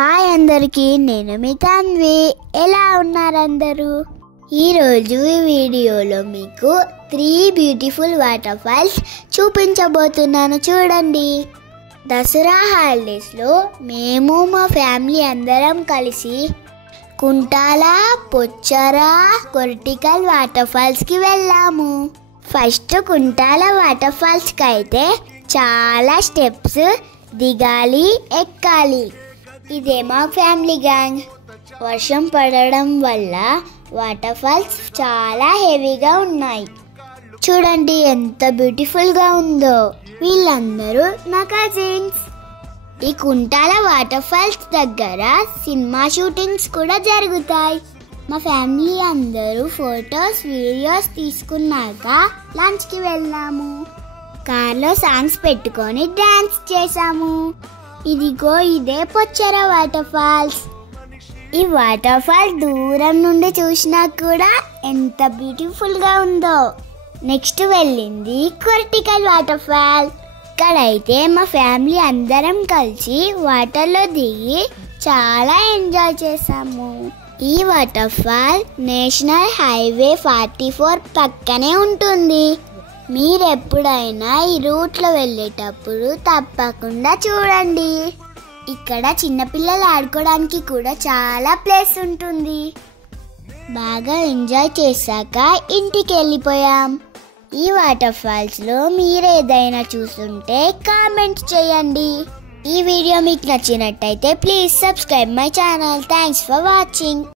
Hi అందరికీ, నేను మీ తన్వి. ఎలా ఉన్నారు అందరూ? ఈరోజు ఈ వీడియోలో మీకు 3 బ్యూటిఫుల్ వాటర్ ఫాల్స్ చూపించబోతున్నాను. చూడండి. దసరా హాలిడేస్లో మేము మా ఫ్యామిలీ అందరం కలిసి కుంటాల, పొచ్చరా, కొర్టికల్ వాటర్ ఫాల్స్కి వెళ్ళాము. ఫస్ట్ కుంటాల వాటర్ ఫాల్స్కి అయితే చాలా స్టెప్స్ దిగాలి, ఎక్కాలి. ఇదే మా ఫ్యామిలీ గ్యాంగ్. వర్షం పడడం వల్ల వాటర్ ఫాల్స్ చాలా హెవీగా ఉన్నాయి. చూడండి ఎంత బ్యూటిఫుల్గా ఉందో. వీళ్ళందరూ నా కజిన్స్. ఈ కుంటాల వాటర్ ఫాల్స్ దగ్గర సినిమా షూటింగ్స్ కూడా జరుగుతాయి. మా ఫ్యామిలీ అందరూ ఫొటోస్, వీడియోస్ తీసుకున్నాక లంచ్కి వెళ్ళాము. కార్లో సాంగ్స్ పెట్టుకొని డాన్స్ చేసాము. ఇదిగో ఇదే పొచ్చరా వాటర్ ఫాల్స్. ఈ వాటర్ ఫాల్స్ దూరం నుండి చూసినా కూడా ఎంత బ్యూటిఫుల్ గా ఉందో. నెక్స్ట్ వెళ్ళింది కొర్టికల్ వాటర్ ఫాల్. ఇక్కడైతే మా ఫ్యామిలీ అందరం కలిసి వాటర్లో దిగి చాలా ఎంజాయ్ చేసాము. ఈ వాటర్ ఫాల్ నేషనల్ హైవే 44 పక్కనే ఉంటుంది. మీరెప్పుడైనా ఈ రూట్లో వెళ్ళేటప్పుడు తప్పకుండా చూడండి. ఇక్కడ చిన్నపిల్లలు ఆడుకోవడానికి కూడా చాలా ప్లేస్ ఉంటుంది. బాగా ఎంజాయ్ చేశాక ఇంటికి వెళ్ళిపోయాం. ఈ వాటర్ ఫాల్స్ లో మీరేదైనా చూస్తుంటే కామెంట్ చేయండి. ఈ వీడియో మీకు నచ్చినట్టయితే please subscribe my channel. Thanks for watching.